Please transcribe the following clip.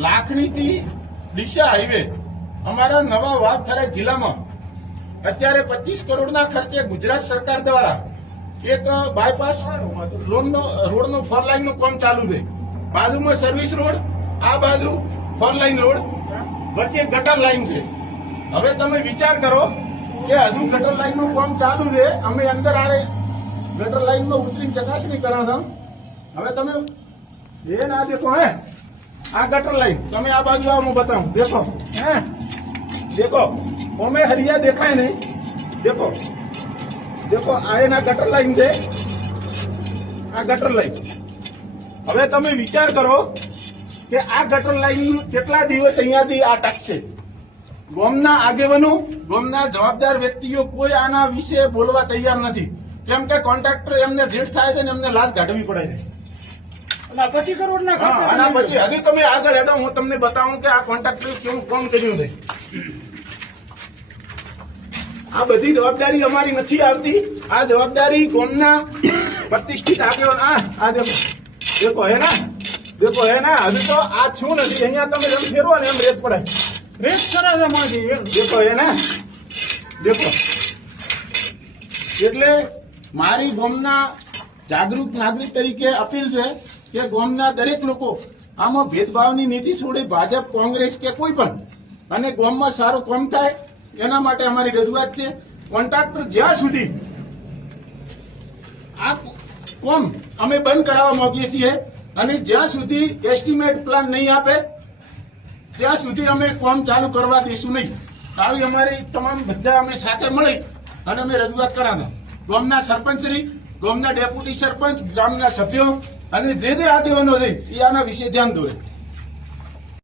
લાખણીથી દિશા highway અમારા નવા વાવથરા જિલ્લામાં અત્યારે 25 કરોડના ખર્ચે ગુજરાત સરકાર દ્વારા એક બાયપાસ રોડનો 4 લાઈનનું કામ ચાલુ છે. બાજુમાં સર્વિસ રોડ, આ બાજુ 4 લાઈન રોડ, વચ્ચે ગટર લાઈન છે. હવે તમે વિચાર કરો કે હજુ ગટર લાઈનનું કામ ચાલુ છે. અમે અંદર આરે ગટર લાઈનમાં ઉતરીને ચકાસણી કરવા છો. હવે તમે એ ના દેખો હે આ ગટર લાઈન, તમે આ બાજુ આવો હું બતાવું. દેખો હે દેખો અમે હરિયા દેખાય નહીં. દેખો દેખો આ એના ગટર લાઈન છે, આ ગટર લાઈન. હવે તમે વિચાર કરો કે આ ગટર લાઈન કેટલા દિવસ અહીંયાથી આ ટકશે. ગામના આગેવાનો, ગામના જવાબદાર વ્યક્તિઓ કોઈ આના વિશે બોલવા તૈયાર નથી. કેમ કે કોન્ટ્રાક્ટર એમને જેઠ થાય છે ને એમને લાશ કાઢવી પડે છે. 25 કરોડના ખર્ચે આના પછી હજી તમે આગળ હેડો, હું તમને બતાવું કે આ કોન્ટ્રાક્ટરે કેવું કામ કર્યું છે. આ બધી જવાબદારી અમારી નથી આવતી. આ જવાબદારી ગામના પ્રતિષ્ઠિત આગેવાન. આ દેખો દેખો હે ના, દેખો હે ના. હજુ તો આ છું નથી. અહીંયા તમે એમ ફેરવો ને એમ રેત પડે. રેત સરસ એમાંથી દેખો હે ના, દેખો. એટલે મારી ગામના જાગૃત નાગરિક તરીકે અપીલ છે કે ગામના દરેક લોકો આમાં ભેદભાવની નીતિ છોડી ભાજપ, કોંગ્રેસ કે કોઈ પણ, અને ગામમાં સારું કામ થાય એના માટે અમારી રજૂઆત છે. કોન્ટ્રાક્ટર જ્યાં સુધી આ કામ અમે બંધ કરાવવા માંગીએ છીએ અને જ્યાં સુધી એસ્ટિમેટ પ્લાન નહીં આપે ત્યાં સુધી અમે કામ ચાલુ કરવા દઈશું નહીં. આવી અમારી તમામ બધા અમે સાથે મળી અને અમે રજૂઆત કરાતા. ગામના સરપંચશ્રી, ગામના ડેપ્યુટી સરપંચ, ગામના સભ્યો અને જે આગેવાનો રહી એ આના વિશે ધ્યાન દોરે.